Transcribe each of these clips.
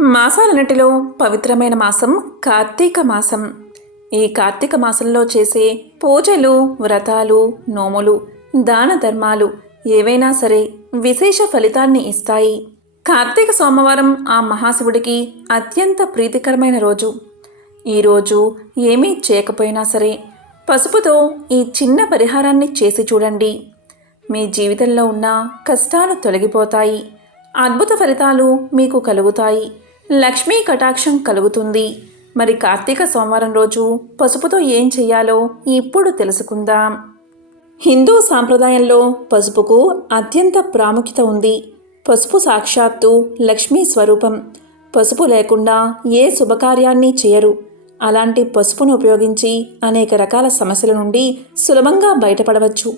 మాసాలన్నిటిలో పవిత్రమైన మాసం కార్తీక మాసం. ఈ కార్తీక మాసంలో చేసే పూజలు, వ్రతాలు, నోములు, దాన ధర్మాలు ఏవైనా సరే విశేష ఫలితాన్ని ఇస్తాయి. కార్తీక సోమవారం ఆ మహాశివుడికి అత్యంత ప్రీతికరమైన రోజు. ఈరోజు ఏమీ చేయకపోయినా సరే పసుపుతో ఈ చిన్న పరిహారాన్ని చేసి చూడండి. మీ జీవితంలో ఉన్న కష్టాలు తొలగిపోతాయి. అద్భుత ఫలితాలు మీకు కలుగుతాయి. లక్ష్మీ కటాక్షం కలుగుతుంది. మరి కార్తీక సోమవారం రోజు పసుపుతో ఏం చెయ్యాలో ఇప్పుడు తెలుసుకుందాం. హిందూ సాంప్రదాయంలో పసుపుకు అత్యంత ప్రాముఖ్యత ఉంది. పసుపు సాక్షాత్తు లక్ష్మీ స్వరూపం. పసుపు లేకుండా ఏ శుభకార్యాన్ని చేయరు. అలాంటి పసుపును ఉపయోగించి అనేక రకాల సమస్యల నుండి సులభంగా బయటపడవచ్చు.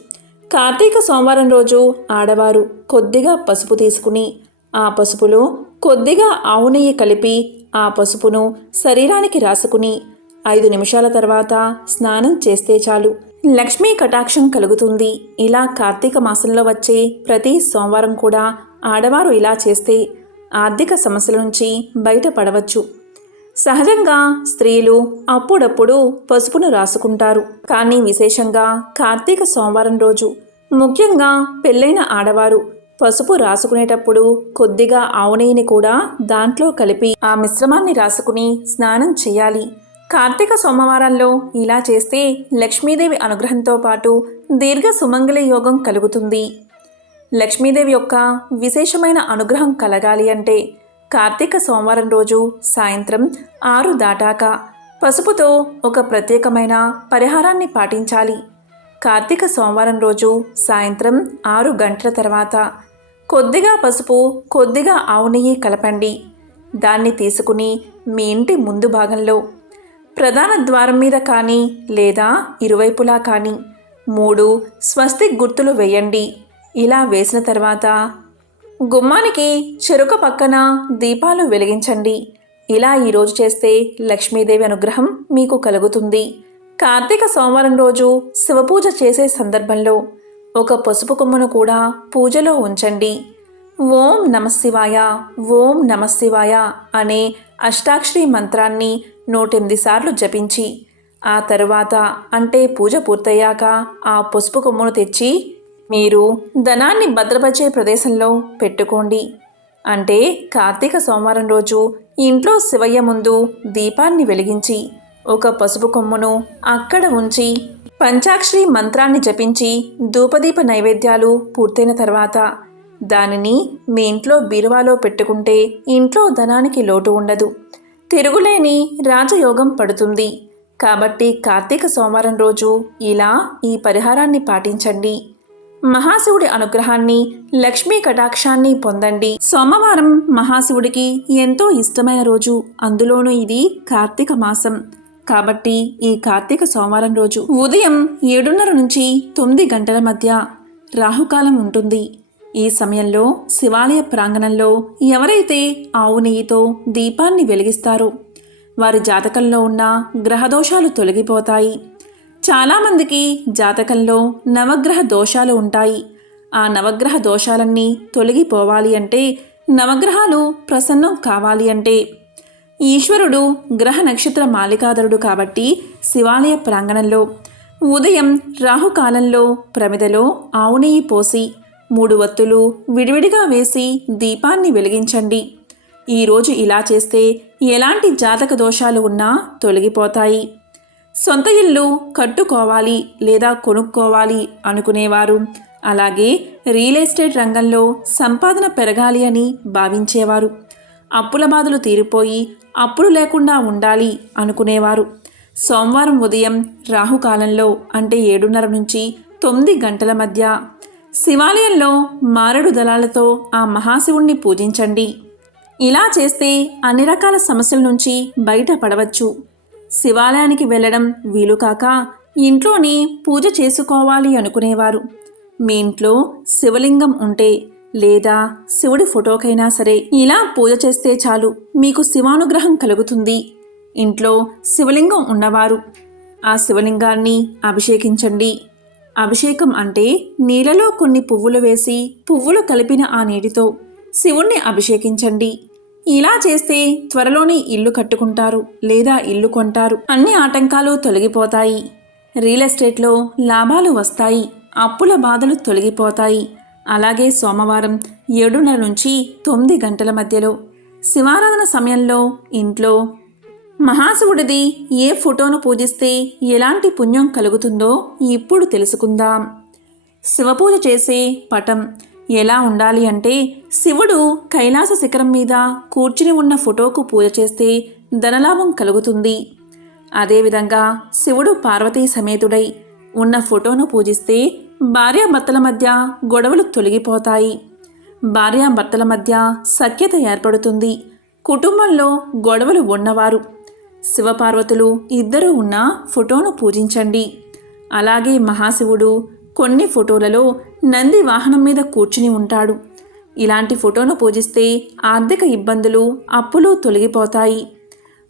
కార్తీక సోమవారం రోజు ఆడవారు కొద్దిగా పసుపు తీసుకుని ఆ పసుపులో కొద్దిగా ఆవు నెయ్యి కలిపి ఆ పసుపును శరీరానికి రాసుకుని 5 నిమిషాల తర్వాత స్నానం చేస్తే చాలు లక్ష్మీ కటాక్షం కలుగుతుంది. ఇలా కార్తీక మాసంలో వచ్చే ప్రతి సోమవారం కూడా ఆడవారు ఇలా చేస్తే ఆర్థిక సమస్యల నుంచి బయటపడవచ్చు. సహజంగా స్త్రీలు అప్పుడప్పుడు పసుపును రాసుకుంటారు. కానీ విశేషంగా కార్తీక సోమవారం రోజు ముఖ్యంగా పెళ్ళైన ఆడవారు పసుపు రాసుకునేటప్పుడు కొద్దిగా ఆవు నెయ్యిని కూడా దాంట్లో కలిపి ఆ మిశ్రమాన్ని రాసుకుని స్నానం చేయాలి. కార్తీక సోమవారాల్లో ఇలా చేస్తే లక్ష్మీదేవి అనుగ్రహంతో పాటు దీర్ఘ సుమంగళి యోగం కలుగుతుంది. లక్ష్మీదేవి యొక్క విశేషమైన అనుగ్రహం కలగాలి అంటే కార్తీక సోమవారం రోజు సాయంత్రం 6 దాటాక పసుపుతో ఒక ప్రత్యేకమైన పరిహారాన్ని పాటించాలి. కార్తీక సోమవారం రోజు సాయంత్రం 6 గంటల తర్వాత కొద్దిగా పసుపు, కొద్దిగా ఆవు నెయ్యి కలపండి. దాన్ని తీసుకుని మీ ఇంటి ముందు భాగంలో ప్రధాన ద్వారం మీద కానీ లేదా ఇరువైపులా కానీ 3 స్వస్తిక్ గుర్తులు వేయండి. ఇలా వేసిన తర్వాత గుమ్మానికి చెరుక పక్కన దీపాలు వెలిగించండి. ఇలా ఈరోజు చేస్తే లక్ష్మీదేవి అనుగ్రహం మీకు కలుగుతుంది. కార్తీక సోమవారం రోజు శివపూజ చేసే సందర్భంలో ఒక పసుపు కొమ్మును కూడా పూజలో ఉంచండి. ఓం నమఃశివాయ, ఓం నమఃశివాయ అనే అష్టాక్షరి మంత్రాన్ని 108 సార్లు జపించి ఆ తరువాత అంటే పూజ పూర్తయ్యాక ఆ పసుపు కొమ్మును తెచ్చి మీరు ధనాన్ని భద్రపరిచే ప్రదేశంలో పెట్టుకోండి. అంటే కార్తీక సోమవారం రోజు ఇంట్లో శివయ్య ముందు దీపాన్ని వెలిగించి ఒక పసుపు కొమ్మును అక్కడ ఉంచి పంచాక్షరి మంత్రాన్ని జపించి ధూపదీప నైవేద్యాలు పూర్తయిన తర్వాత దానిని మీ ఇంట్లో బీరువాలో పెట్టుకుంటే ఇంట్లో ధనానికి లోటు ఉండదు. తిరుగులేని రాజయోగం పడుతుంది. కాబట్టి కార్తీక సోమవారం రోజు ఇలా ఈ పరిహారాన్ని పాటించండి. మహాశివుడి అనుగ్రహాన్ని, లక్ష్మీ కటాక్షాన్ని పొందండి. సోమవారం మహాశివుడికి ఎంతో ఇష్టమైన రోజు. అందులోనూ ఇది కార్తీక మాసం. కాబట్టి ఈ కార్తీక సోమవారం రోజు ఉదయం 7:30 నుంచి 9 గంటల మధ్య రాహుకాలం ఉంటుంది. ఈ సమయంలో శివాలయ ప్రాంగణంలో ఎవరైతే ఆవు నెయ్యితో దీపాన్ని వెలిగిస్తారో వారి జాతకంలో ఉన్న గ్రహదోషాలు తొలగిపోతాయి. చాలామందికి జాతకంలో నవగ్రహ దోషాలు ఉంటాయి. ఆ నవగ్రహ దోషాలన్నీ తొలగిపోవాలి అంటే, నవగ్రహాలు ప్రసన్నం కావాలి అంటే ఈశ్వరుడు గ్రహ నక్షత్ర మాలికాధరుడు. కాబట్టి శివాలయ ప్రాంగణంలో ఉదయం రాహుకాలంలో ప్రమిదలో ఆవు నెయ్యి పోసి 3 వత్తులు విడివిడిగా వేసి దీపాన్ని వెలిగించండి. ఈరోజు ఇలా చేస్తే ఎలాంటి జాతక దోషాలు ఉన్నా తొలగిపోతాయి. సొంత ఇల్లు కట్టుకోవాలి లేదా కొనుక్కోవాలి అనుకునేవారు, అలాగే రియల్ ఎస్టేట్ రంగంలో సంపాదన పెరగాలి అని భావించేవారు, అప్పుల బాధలు తీరిపోయి అప్పులు లేకుండా ఉండాలి అనుకునేవారు సోమవారం ఉదయం రాహుకాలంలో అంటే 7:30 నుంచి 9 గంటల మధ్య శివాలయంలో మారేడు దళాలతో ఆ మహాశివుణ్ణి పూజించండి. ఇలా చేస్తే అన్ని రకాల సమస్యల నుంచి బయటపడవచ్చు. శివాలయానికి వెళ్ళడం వీలు కాక ఇంట్లోనే పూజ చేసుకోవాలి అనుకునేవారు మీ ఇంట్లో శివలింగం ఉంటే లేదా శివుడి ఫోటోకైనా సరే ఇలా పూజ చేస్తే చాలు మీకు శివానుగ్రహం కలుగుతుంది. ఇంట్లో శివలింగం ఉన్నవారు ఆ శివలింగాన్ని అభిషేకించండి. అభిషేకం అంటే నీళ్ళలో కొన్ని పువ్వులు వేసి పువ్వులు కలిపిన ఆ నీటితో శివుణ్ణి అభిషేకించండి. ఇలా చేస్తే త్వరలోనే ఇల్లు కట్టుకుంటారు లేదా ఇల్లు కొంటారు. అన్ని ఆటంకాలు తొలగిపోతాయి. రియల్ ఎస్టేట్లో లాభాలు వస్తాయి. అప్పుల బాధలు తొలగిపోతాయి. అలాగే సోమవారం 7:30 నుంచి 9 గంటల మధ్యలో శివారాధన సమయంలో ఇంట్లో మహాశివుడిది ఏ ఫోటోను పూజిస్తే ఎలాంటి పుణ్యం కలుగుతుందో ఇప్పుడు తెలుసుకుందాం. శివపూజ చేసే పటం ఎలా ఉండాలి అంటే, శివుడు కైలాస శిఖరం మీద కూర్చుని ఉన్న ఫోటోకు పూజ చేస్తే ధనలాభం కలుగుతుంది. అదేవిధంగా శివుడు పార్వతీ సమేతుడై ఉన్న ఫోటోను పూజిస్తే భార్యాభర్తల మధ్య గొడవలు తొలగిపోతాయి. భార్యాభర్తల మధ్య సఖ్యత ఏర్పడుతుంది. కుటుంబంలో గొడవలు ఉన్నవారు శివపార్వతులు ఇద్దరూ ఉన్న ఫోటోను పూజించండి. అలాగే మహాశివుడు కొన్ని ఫోటోలలో నంది వాహనం మీద కూర్చుని ఉంటాడు. ఇలాంటి ఫోటోను పూజిస్తే ఆర్థిక ఇబ్బందులు, అప్పులు తొలగిపోతాయి.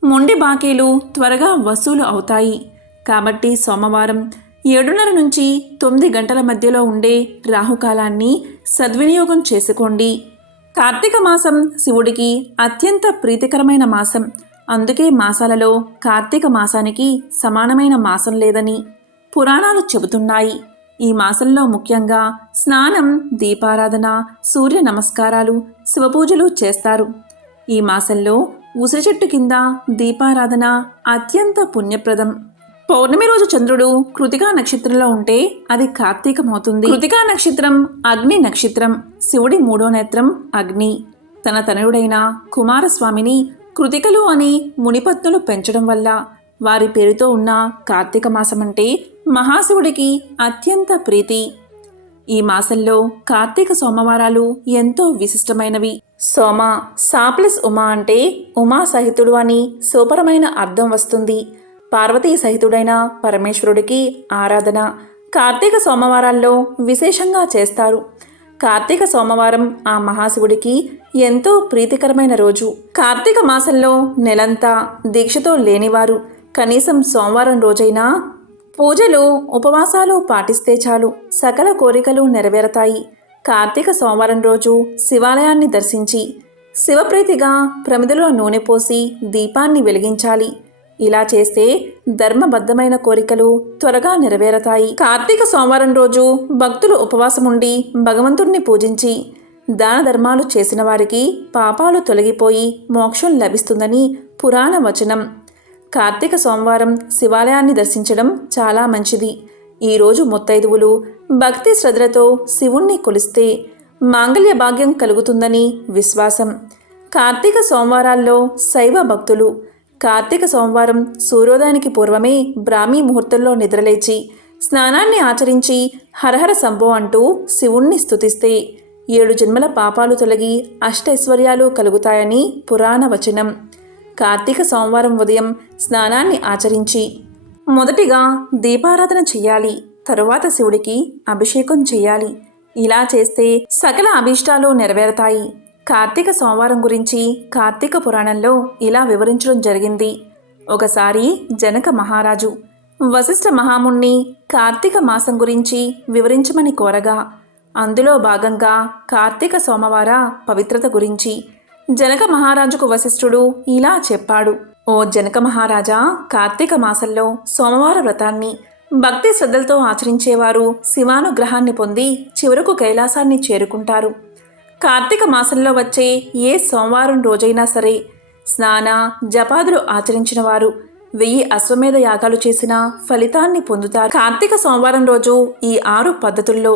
మొండి బాకీలు త్వరగా వసూలు అవుతాయి. కాబట్టి సోమవారం 7:30 నుంచి 9 గంటల మధ్యలో ఉండే రాహుకాలాన్ని సద్వినియోగం చేసుకోండి. కార్తీక మాసం శివుడికి అత్యంత ప్రీతికరమైన మాసం. అందుకే మాసాలలో కార్తీక మాసానికి సమానమైన మాసం లేదని పురాణాలు చెబుతున్నాయి. ఈ మాసంలో ముఖ్యంగా స్నానం, దీపారాధన, సూర్య నమస్కారాలు, శివపూజలు చేస్తారు. ఈ మాసంలో ఉసిరి చెట్టు కింద దీపారాధన అత్యంత పుణ్యప్రదం. పౌర్ణమి రోజు చంద్రుడు కృతికా నక్షత్రంలో ఉంటే అది కార్తీకమవుతుంది. కృతికా నక్షత్రం అగ్ని నక్షత్రం. శివుడి 3వ నేత్రం అగ్ని. తన తనయుడైన కుమారస్వామిని కృతికలు అని మునిపత్నులు పెంచడం వల్ల వారి పేరుతో ఉన్న కార్తీక మాసమంటే మహాశివుడికి అత్యంత ప్రీతి. ఈ మాసంలో కార్తీక సోమవారాలు ఎంతో విశిష్టమైనవి. సోమ సాప్లస్ ఉమా అంటే ఉమా సహితుడు అని శుభ్రమైన అర్థం వస్తుంది. పార్వతీ సహితుడైన పరమేశ్వరుడికి ఆరాధన కార్తీక సోమవారాల్లో విశేషంగా చేస్తారు. కార్తీక సోమవారం ఆ మహాశివుడికి ఎంతో ప్రీతికరమైన రోజు. కార్తీక మాసంలో నెలంతా దీక్షతో లేనివారు కనీసం సోమవారం రోజైనా పూజలు, ఉపవాసాలు పాటిస్తే చాలు సకల కోరికలు నెరవేరతాయి. కార్తీక సోమవారం రోజు శివాలయాన్ని దర్శించి శివప్రీతిగా ప్రమిదలో నూనె పోసి దీపాన్ని వెలిగించాలి. ఇలా చేస్తే ధర్మబద్ధమైన కోరికలు త్వరగా నెరవేరతాయి. కార్తీక సోమవారం రోజు భక్తులు ఉపవాసముండి భగవంతుడిని పూజించి దాన ధర్మాలు చేసిన వారికి పాపాలు తొలగిపోయి మోక్షం లభిస్తుందని పురాణ వచనం. కార్తీక సోమవారం శివాలయాన్ని దర్శించడం చాలా మంచిది. ఈరోజు ముత్తైదువులు భక్తి శ్రద్ధలతో శివుణ్ణి కొలిస్తే మాంగళ్య భాగ్యం కలుగుతుందని విశ్వాసం. కార్తీక సోమవారాల్లో శైవ భక్తులు కార్తీక సోమవారం సూర్యోదయానికి పూర్వమే బ్రాహ్మీ ముహూర్తంలో నిద్రలేచి స్నానాన్ని ఆచరించి హరహర శంభో అంటూ శివుణ్ణి స్తుతిస్తే 7 జన్మల పాపాలు తొలగి అష్టైశ్వర్యాలు కలుగుతాయని పురాణ వచనం. కార్తీక సోమవారం ఉదయం స్నానాన్ని ఆచరించి మొదటిగా దీపారాధన చెయ్యాలి. తరువాత శివుడికి అభిషేకం చెయ్యాలి. ఇలా చేస్తే సకల అభీష్టాలు నెరవేరతాయి. కార్తీక సోమవారం గురించి కార్తీక పురాణంలో ఇలా వివరించడం జరిగింది. ఒకసారి జనక మహారాజు వశిష్ఠ మహాముని కార్తీక మాసం గురించి వివరించమని కోరగా, అందులో భాగంగా కార్తీక సోమవార పవిత్రత గురించి జనక మహారాజుకు వశిష్ఠుడు ఇలా చెప్పాడు. ఓ జనక మహారాజా, కార్తీక మాసంలో సోమవార వ్రతాన్ని భక్తి శ్రద్ధలతో ఆచరించేవారు శివానుగ్రహాన్ని పొంది చివరకు కైలాసాన్ని చేరుకుంటారు. కార్తీక మాసంలో వచ్చే ఏ సోమవారం రోజైనా సరే స్నాన జపాదులు ఆచరించిన వారు 1000 అశ్వమేధ యాగాలు చేసిన ఫలితాన్ని పొందుతారు. కార్తీక సోమవారం రోజు ఈ 6 పద్ధతుల్లో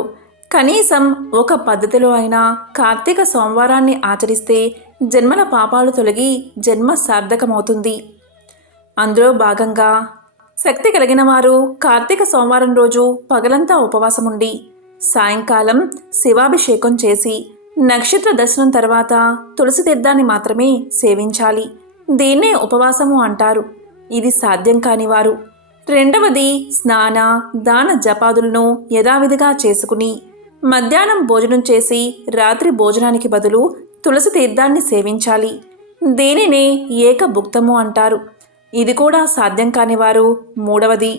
కనీసం ఒక పద్ధతిలో అయినా కార్తీక సోమవారాన్ని ఆచరిస్తే జన్మల పాపాలు తొలగి జన్మ సార్థకమవుతుంది. అందులో భాగంగా శక్తి కలిగిన వారు కార్తీక సోమవారం రోజు పగలంతా ఉపవాసముండి సాయంకాలం శివాభిషేకం చేసి నక్షత్ర దర్శనం తర్వాత తులసి తీర్థాన్ని మాత్రమే సేవించాలి. దీన్నే ఉపవాసము అంటారు. ఇది సాధ్యం కానివారు రెండవది స్నాన దాన జపాదులను యథావిధిగా చేసుకుని మధ్యాహ్నం భోజనం చేసి రాత్రి భోజనానికి బదులు తులసి తీర్థాన్ని సేవించాలి. దీనినే ఏకభుక్తము అంటారు. ఇది కూడా సాధ్యం కానివారు మూడవది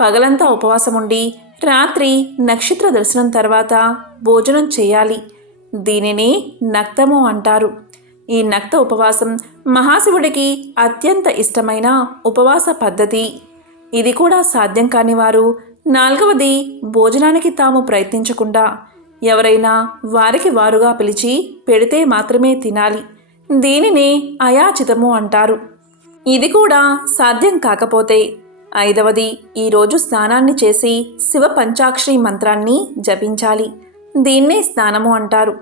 పగలంతా ఉపవాసముండి రాత్రి నక్షత్ర దర్శనం తర్వాత భోజనం చేయాలి. దీనిని నక్తము అంటారు. ఈ నక్త ఉపవాసం మహాశివుడికి అత్యంత ఇష్టమైన ఉపవాస పద్ధతి. ఇది కూడా సాధ్యం కాని వారు 4వది భోజనానికి తాము ప్రయత్నించకుండా ఎవరైనా వారికి వారుగా పిలిచి పెడితే మాత్రమే తినాలి. దీనినే అయాచితము అంటారు. ఇది కూడా సాధ్యం కాకపోతే 5వది ఈరోజు స్నానాన్ని చేసి శివ పంచాక్షరి మంత్రాన్ని జపించాలి. దీన్నే స్నానము అంటారు.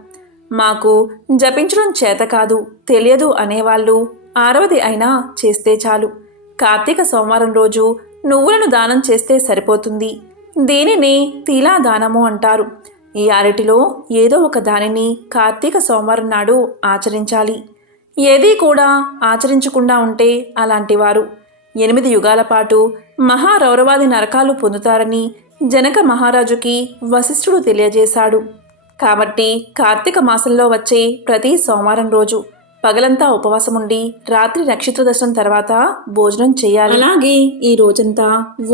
మాకు జపించడం చేత కాదు, తెలియదు అనేవాళ్ళు 6వది అయినా చేస్తే చాలు. కార్తీక సోమవారం రోజు నువ్వులను దానం చేస్తే సరిపోతుంది. దీనినే తిలా దానము అంటారు. ఈ 6 ఏదో ఒక దానిని కార్తీక సోమవారం నాడు ఆచరించాలి. ఏదీ కూడా ఆచరించకుండా ఉంటే అలాంటి వారు 8 యుగాల పాటు మహారౌరవాది నరకాలు పొందుతారని జనక మహారాజుకి వశిష్ఠుడు తెలియజేశాడు. కాబట్టి కార్తీక మాసంలో వచ్చే ప్రతి సోమవారం రోజు పగలంతా ఉపవాసముండి రాత్రి నక్షత్ర దర్శనం తర్వాత భోజనం చేయాలి. అలాగే ఈ రోజంతా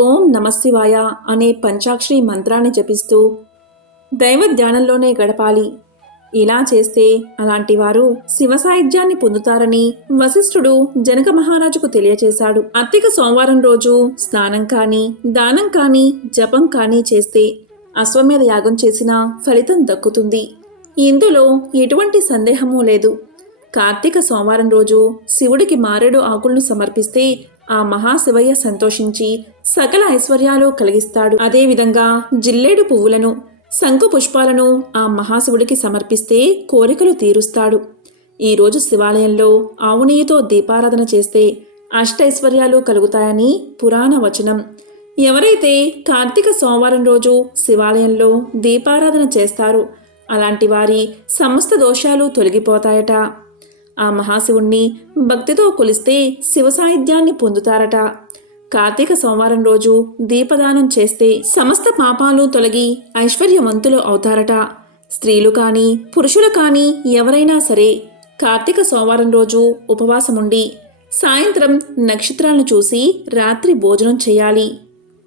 ఓం నమఃశివాయ అనే పంచాక్షరి మంత్రాన్ని జపిస్తూ దైవ ధ్యానంలోనే గడపాలి. ఇలా చేస్తే అలాంటి వారు శివ సాయుధ్యాన్ని పొందుతారని వశిష్ఠుడు జనక మహారాజుకు తెలియజేశాడు. కార్తీక సోమవారం రోజు స్నానం కానీ దానం కానీ జపం కానీ చేస్తే అశ్వమేధ యాగం చేసిన ఫలితం దక్కుతుంది. ఇందులో ఎటువంటి సందేహమూ లేదు. కార్తీక సోమవారం రోజు శివుడికి మారేడు ఆకులను సమర్పిస్తే ఆ మహాశివయ్య సంతోషించి సకల ఐశ్వర్యాలు కలిగిస్తాడు. అదేవిధంగా జిల్లేడు పువ్వులను, శంకు పుష్పాలను ఆ మహాశివుడికి సమర్పిస్తే కోరికలు తీరుస్తాడు. ఈరోజు శివాలయంలో ఆవు నెయ్యితో దీపారాధన చేస్తే అష్టైశ్వర్యాలు కలుగుతాయని పురాణ వచనం. ఎవరైతే కార్తీక సోమవారం రోజు శివాలయంలో దీపారాధన చేస్తారో అలాంటి వారి సమస్త దోషాలు తొలగిపోతాయట. ఆ మహాశివుణ్ణి భక్తితో కొలిస్తే శివ సాయుధ్యాన్ని పొందుతారట. కార్తీక సోమవారం రోజు దీపదానం చేస్తే సమస్త పాపాలు తొలగి ఐశ్వర్యవంతులు అవుతారట. స్త్రీలు కానీ పురుషులు కానీ ఎవరైనా సరే కార్తీక సోమవారం రోజు ఉపవాసముండి సాయంత్రం నక్షత్రాలను చూసి రాత్రి భోజనం చేయాలి.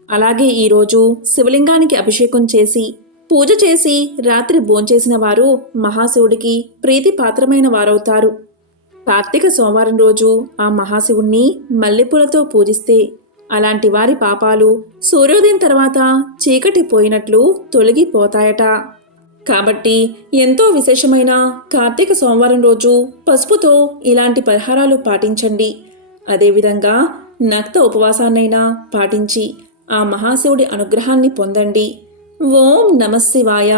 అలాగే ఈరోజు శివలింగానికి అభిషేకం చేసి పూజ చేసి రాత్రి భోంచేసిన వారు మహాశివుడికి ప్రీతిపాత్రమైన వారవుతారు. కార్తీక సోమవారం రోజు ఆ మహాశివుణ్ణి మల్లెపూలతో పూజిస్తే అలాంటి వారి పాపాలు సూర్యోదయం తర్వాత చీకటి పోయినట్లు తొలగిపోతాయట. కాబట్టి ఎంతో విశేషమైన కార్తీక సోమవారం రోజు పసుపుతో ఇలాంటి పరిహారాలు పాటించండి. అదేవిధంగా నక్త ఉపవాసాన్నైనా పాటించి ఆ మహాశివుడి అనుగ్రహాన్ని పొందండి. ఓం నమఃశివాయ.